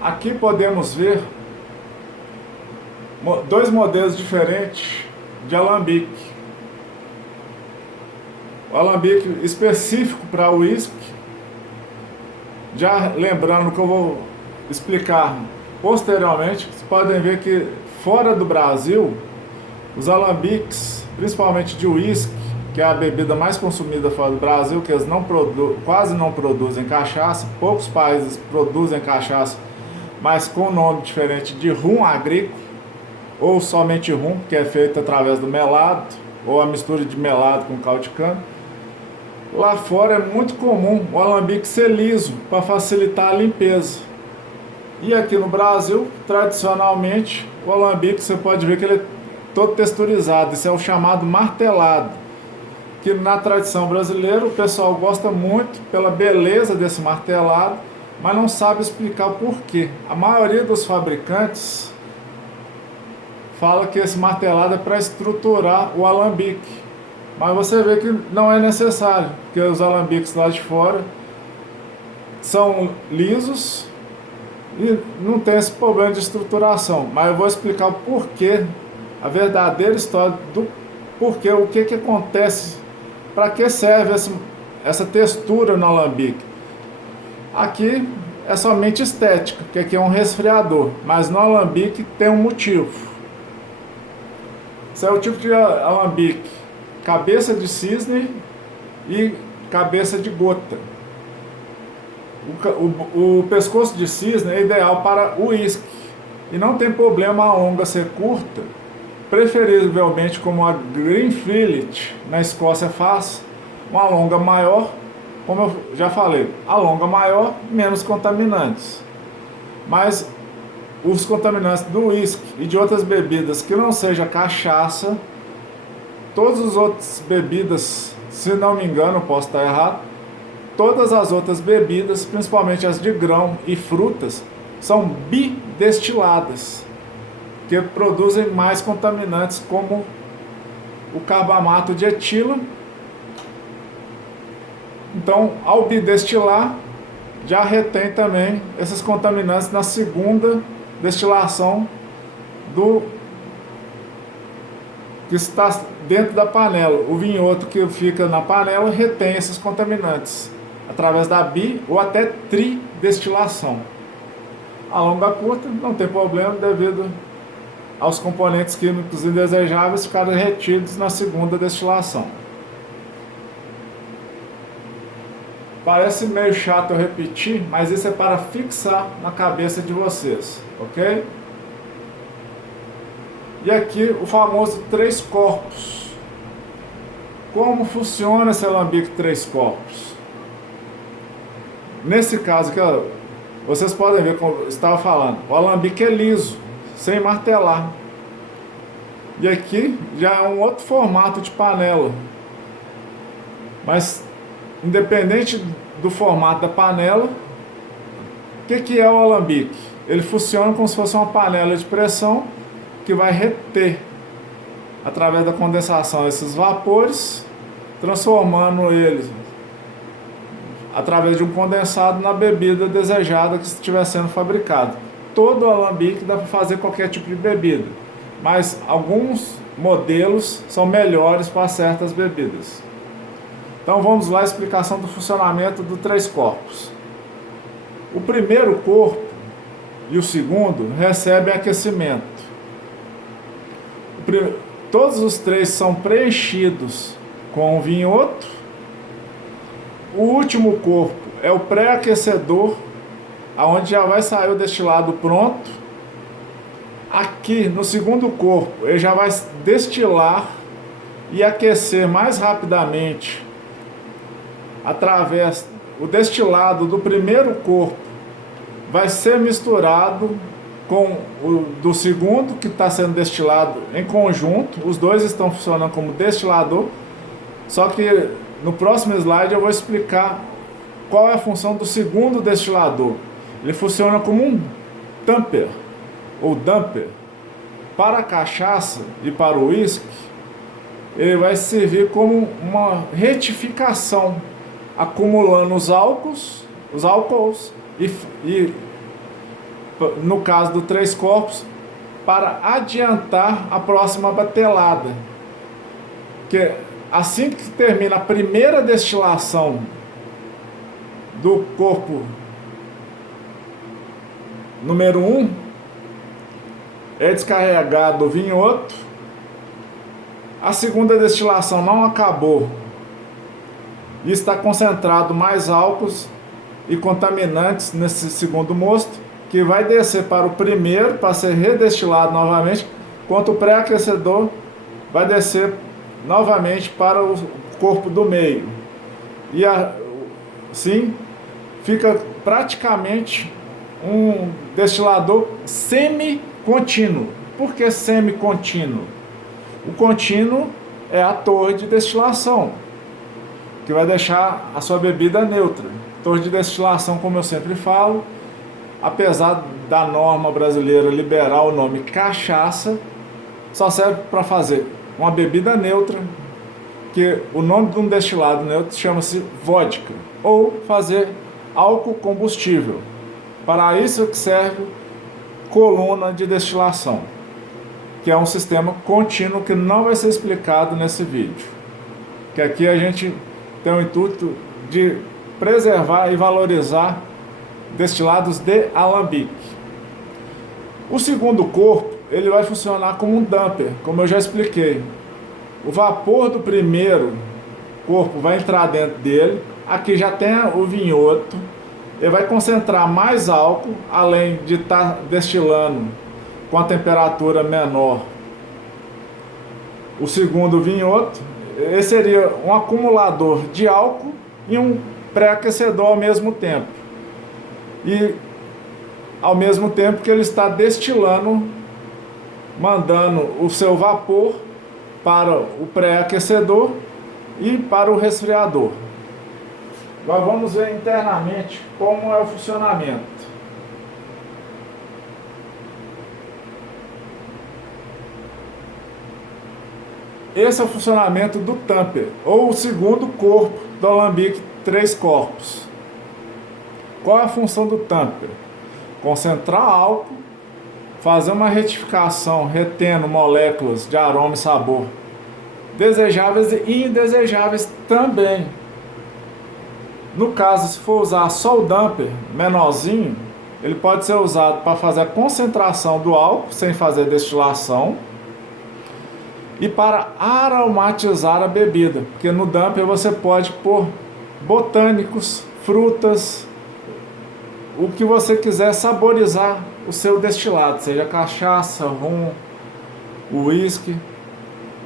Aqui podemos ver dois modelos diferentes de alambique. O alambique específico para uísque, já lembrando que eu vou explicar posteriormente, vocês podem ver que fora do Brasil, os alambiques, principalmente de uísque, que é a bebida mais consumida fora do Brasil, que eles quase não produzem cachaça, poucos países produzem cachaça, mas com nome diferente de rum agrícola, ou somente rum, que é feito através do melado, ou a mistura de melado com caldo de cana. Lá fora é muito comum o alambique ser liso, para facilitar a limpeza. E aqui no Brasil, tradicionalmente, o alambique você pode ver que ele é todo texturizado, isso é o chamado martelado, que na tradição brasileira o pessoal gosta muito pela beleza desse martelado, mas não sabe explicar o porquê. A maioria dos fabricantes fala que esse martelado é para estruturar o alambique, mas você vê que não é necessário, porque os alambiques lá de fora são lisos e não tem esse problema de estruturação. Mas eu vou explicar o porquê, a verdadeira história do porquê, o que acontece, para que serve essa textura no alambique. Aqui é somente estética, que aqui é um resfriador, mas no alambique tem um motivo. Esse é o tipo de alambique cabeça de cisne e cabeça de gota. O pescoço de cisne é ideal para o uísque e não tem problema a onga ser curta, preferivelmente como a Glenfiddich na Escócia faz, uma longa maior, como eu já falei, a longa maior, menos contaminantes. Mas os contaminantes do uísque e de outras bebidas que não seja cachaça, todas as outras bebidas, se não me engano, posso estar errado, todas as outras bebidas, principalmente as de grão e frutas, são bidestiladas, que produzem mais contaminantes, como o carbamato de etila. Então, ao bidestilar, já retém também esses contaminantes na segunda destilação que está dentro da panela. O vinhoto que fica na panela retém esses contaminantes através da bi ou até tridestilação. A longa curta não tem problema devido aos componentes químicos indesejáveis ficarem retidos na segunda destilação. Parece meio chato eu repetir, mas isso é para fixar na cabeça de vocês, ok? E aqui o famoso 3 corpos. Como funciona esse alambique 3 corpos? Nesse caso aqui, ó, vocês podem ver, como eu estava falando, o alambique é liso, sem martelar. E aqui já é um outro formato de panela. Mas, independente do formato da panela, o que é o alambique? Ele funciona como se fosse uma panela de pressão que vai reter, através da condensação, esses vapores, transformando eles, através de um condensado, na bebida desejada que estiver sendo fabricada. Todo alambique dá para fazer qualquer tipo de bebida, mas alguns modelos são melhores para certas bebidas. Então vamos lá, a explicação do funcionamento do 3 corpos. O primeiro corpo e o segundo recebem aquecimento. Todos os 3 são preenchidos com o vinhoto. O último corpo é o pré-aquecedor, onde já vai sair o destilado pronto. Aqui no segundo corpo ele já vai destilar e aquecer mais rapidamente através o destilado do primeiro corpo, vai ser misturado com o do segundo, que está sendo destilado em conjunto. Os dois estão funcionando como destilador, só que no próximo slide eu vou explicar qual é a função do segundo destilador. Ele funciona como um tamper ou damper. Para a cachaça e para o uísque, ele vai servir como uma retificação, acumulando os álcools e no caso do 3 corpos, para adiantar a próxima batelada. Que assim que termina a primeira destilação do corpo número 1, é descarregado o vinhoto. A segunda destilação não acabou e está concentrado mais álcools e contaminantes nesse segundo mosto, que vai descer para o primeiro para ser redestilado novamente, enquanto o pré-aquecedor vai descer novamente para o corpo do meio. E assim fica praticamente um destilador semi-contínuo. Por que semi-contínuo? O contínuo é a torre de destilação, que vai deixar a sua bebida neutra. Torre de destilação, como eu sempre falo, apesar da norma brasileira liberar o nome cachaça, só serve para fazer uma bebida neutra, que o nome de um destilado neutro chama-se vodka, ou fazer álcool combustível. Para isso que serve coluna de destilação, que é um sistema contínuo que não vai ser explicado nesse vídeo. Que aqui a gente tem o intuito de preservar e valorizar destilados de alambique. O segundo corpo, ele vai funcionar como um dumper, como eu já expliquei. O vapor do primeiro corpo vai entrar dentro dele, aqui já tem o vinhoto, ele vai concentrar mais álcool, além de estar destilando com a temperatura menor. O segundo vinhoto, esse seria um acumulador de álcool e um pré-aquecedor ao mesmo tempo. E ao mesmo tempo que ele está destilando, mandando o seu vapor para o pré-aquecedor e para o resfriador. Nós vamos ver internamente como é o funcionamento. Esse é o funcionamento do tamper, ou o segundo corpo do alambique 3 corpos. Qual é a função do tamper? Concentrar álcool, fazer uma retificação retendo moléculas de aroma e sabor desejáveis e indesejáveis também. No caso, se for usar só o damper menorzinho, ele pode ser usado para fazer a concentração do álcool sem fazer destilação e para aromatizar a bebida, porque no damper você pode pôr botânicos, frutas, o que você quiser saborizar o seu destilado, seja cachaça, rum, uísque,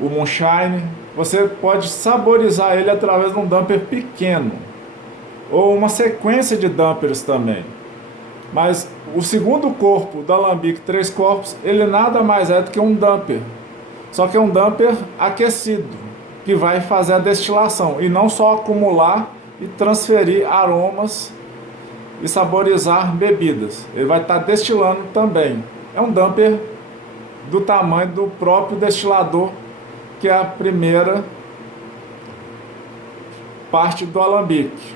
o moonshine. Você pode saborizar ele através de um damper pequeno ou uma sequência de dampers também. Mas o segundo corpo do alambique 3 corpos, ele nada mais é do que um damper, só que é um damper aquecido, que vai fazer a destilação e não só acumular e transferir aromas e saborizar bebidas. Ele vai estar destilando também. É um damper do tamanho do próprio destilador, que é a primeira parte do alambique.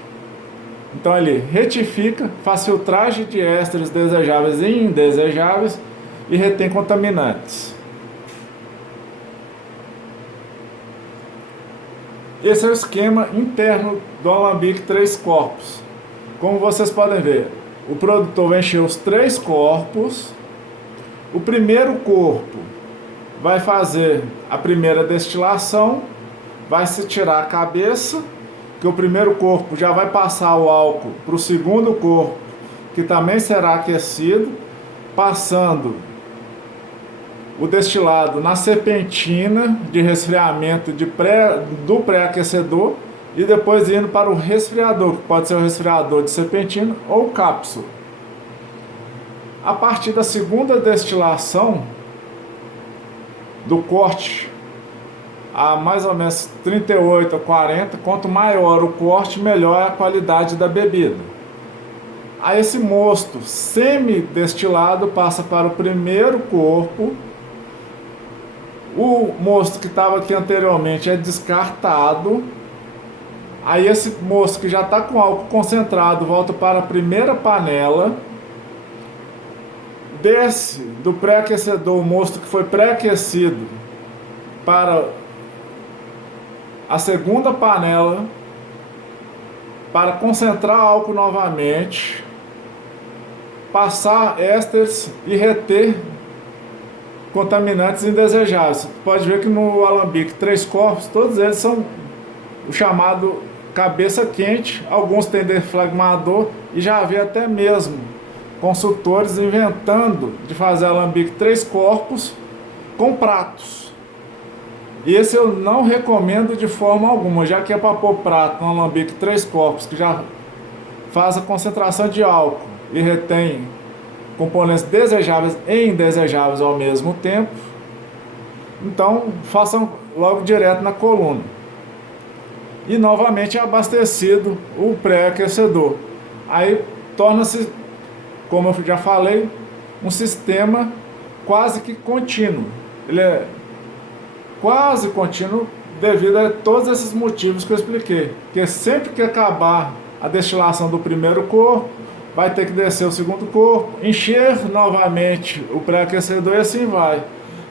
Então ele retifica, faz filtragem de ésteres desejáveis e indesejáveis e retém contaminantes. Esse é o esquema interno do alambique 3 corpos. Como vocês podem ver, o produtor vai encher os 3 corpos. O primeiro corpo vai fazer a primeira destilação, vai se tirar a cabeça, que o primeiro corpo já vai passar o álcool para o segundo corpo, que também será aquecido, passando o destilado na serpentina de resfriamento do pré-aquecedor e depois indo para o resfriador, que pode ser o resfriador de serpentina ou cápsula. A partir da segunda destilação, do corte a mais ou menos 38 a 40, quanto maior o corte, melhor é a qualidade da bebida. Aí esse mosto semi-destilado passa para o primeiro corpo. O mosto que estava aqui anteriormente é descartado. Aí esse mosto que já está com álcool concentrado volta para a primeira panela. do pré-aquecedor, o mosto que foi pré-aquecido, para a segunda panela, para concentrar álcool novamente, passar ésteres e reter contaminantes indesejáveis. Você pode ver que no alambique 3 corpos, todos eles são o chamado cabeça quente, alguns têm deflagmador, e já havia até mesmo consultores inventando de fazer alambique 3 corpos com pratos. Esse eu não recomendo de forma alguma, já que é para pôr prato no alambique 3 corpos, que já faz a concentração de álcool e retém componentes desejáveis e indesejáveis ao mesmo tempo. Então façam logo direto na coluna. E novamente é abastecido o pré-aquecedor. Aí torna-se, como eu já falei, um sistema quase que contínuo. Ele é quase contínuo devido a todos esses motivos que eu expliquei. Porque sempre que acabar a destilação do primeiro corpo, vai ter que descer o segundo corpo, encher novamente o pré-aquecedor e assim vai.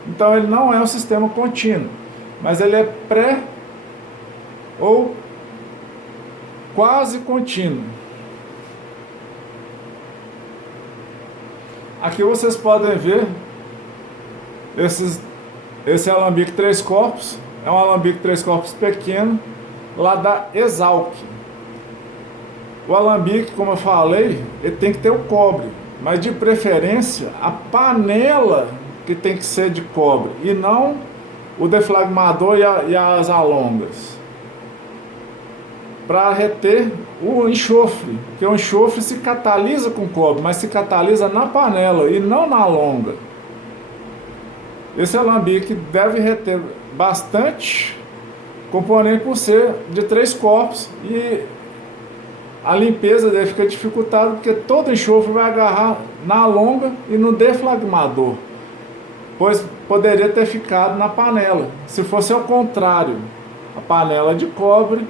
Então ele não é um sistema contínuo, mas ele é pré ou quase contínuo. Aqui vocês podem ver esse alambique 3 corpos, é um alambique 3 corpos pequeno, lá da Exalc. O alambique, como eu falei, ele tem que ter o cobre, mas de preferência a panela que tem que ser de cobre, e não o deflagmador e as alongas, para reter o enxofre, porque o enxofre se catalisa com cobre, mas se catalisa na panela e não na alonga. Esse alambique deve reter bastante componente por ser de 3 corpos, e a limpeza dele fica dificultada porque todo enxofre vai agarrar na alonga e no deflagmador, pois poderia ter ficado na panela. Se fosse ao contrário, a panela de cobre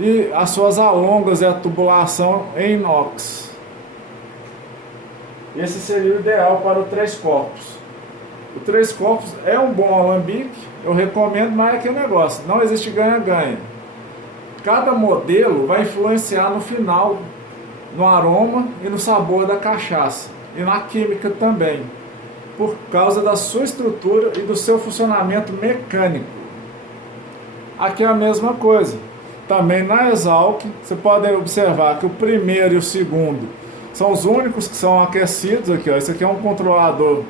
e as suas alongas e a tubulação em inox. Esse seria o ideal para o 3 corpos. O 3 corpos é um bom alambique, eu recomendo, mas é aquele negócio, não existe ganha-ganha. Cada modelo vai influenciar no final, no aroma e no sabor da cachaça, e na química também, por causa da sua estrutura e do seu funcionamento mecânico. Aqui é a mesma coisa. Também na Exalc, você pode observar que o primeiro e o segundo são os únicos que são aquecidos aqui, ó. Esse aqui é um controlador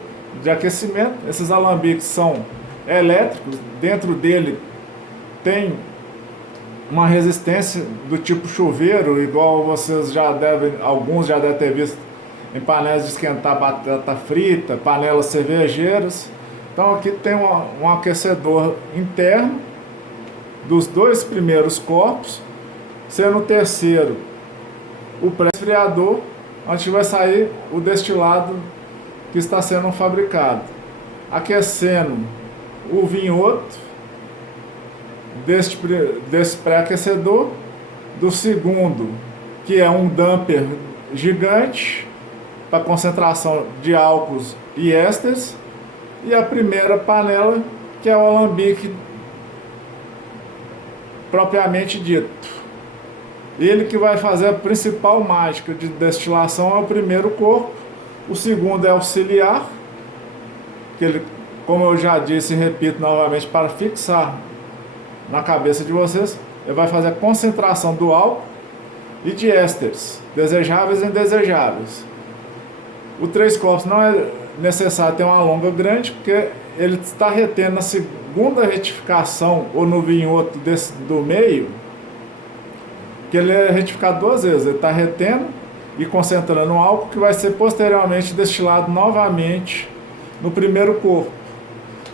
de aquecimento. Esses alambiques são elétricos, dentro dele tem uma resistência do tipo chuveiro, igual vocês alguns já devem ter visto em panelas de esquentar batata frita, panelas cervejeiras. Então aqui tem um aquecedor interno dos 2 primeiros corpos, sendo o terceiro o pré-esfriador, onde vai sair o destilado que está sendo fabricado, aquecendo o vinhoto desse pré-aquecedor, do segundo, que é um damper gigante para concentração de álcools e ésteres, e a primeira panela, que é o alambique propriamente dito. Ele que vai fazer a principal mágica de destilação é o primeiro corpo, o segundo é auxiliar, que ele, como eu já disse e repito novamente, para fixar na cabeça de vocês, ele vai fazer a concentração do álcool e de ésteres, desejáveis e indesejáveis. O 3 corpos não é necessário ter uma alonga grande, porque ele está retendo na segunda retificação, ou no vinhoto do meio, que ele é retificado 2 vezes, ele está retendo e concentrando o álcool, que vai ser posteriormente destilado novamente no primeiro corpo.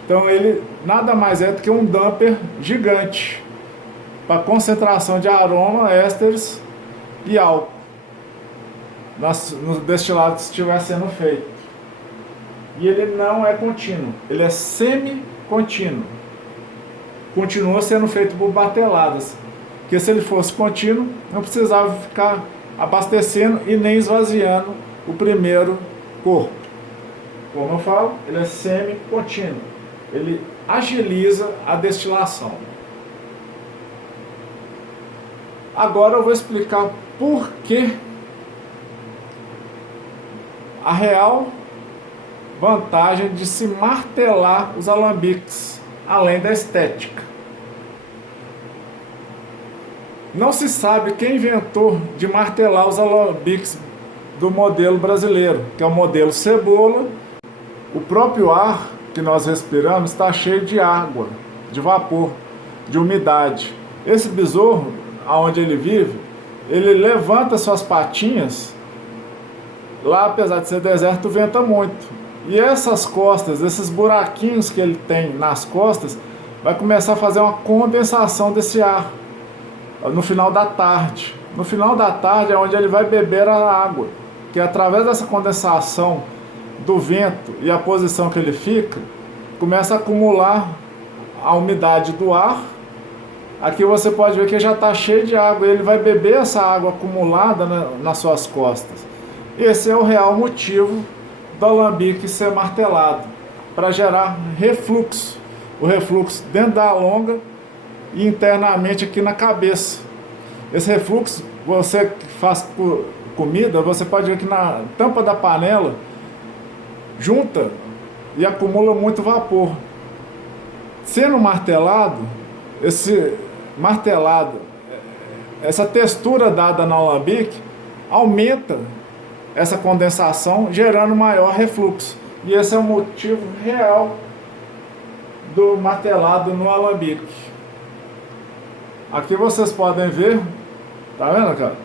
Então ele nada mais é do que um damper gigante para concentração de aroma, ésteres e álcool no destilado que estiver sendo feito. E ele não é contínuo, ele é semi-contínuo. Continua sendo feito por bateladas, porque se ele fosse contínuo, não precisava ficar abastecendo e nem esvaziando o primeiro corpo. como eu falo, ele é semi-contínuo. Ele agiliza a destilação. Agora eu vou explicar por que a real vantagem de se martelar os alambiques, além da estética. Não se sabe quem inventou de martelar os alambiques do modelo brasileiro, que é o modelo cebola. O próprio ar que nós respiramos está cheio de água, de vapor, de umidade. Esse besouro, aonde ele vive, ele levanta suas patinhas. Lá, apesar de ser deserto, venta muito. E essas costas, esses buraquinhos que ele tem nas costas, vai começar a fazer uma condensação desse ar no final da tarde. No final da tarde é onde ele vai beber a água, que através dessa condensação do vento e a posição que ele fica, começa a acumular a umidade do ar. Aqui você pode ver que já está cheio de água, e ele vai beber essa água acumulada nas suas costas. Esse é o real motivo do alambique ser martelado, para gerar refluxo. O refluxo dentro da longa e internamente aqui na cabeça. Esse refluxo, você que faz comida, você pode ver que na tampa da panela junta e acumula muito vapor. Sendo martelado, essa textura dada no alambique aumenta essa condensação, gerando maior refluxo. E esse é o motivo real do martelado no alambique. Aqui vocês podem ver, tá vendo, cara?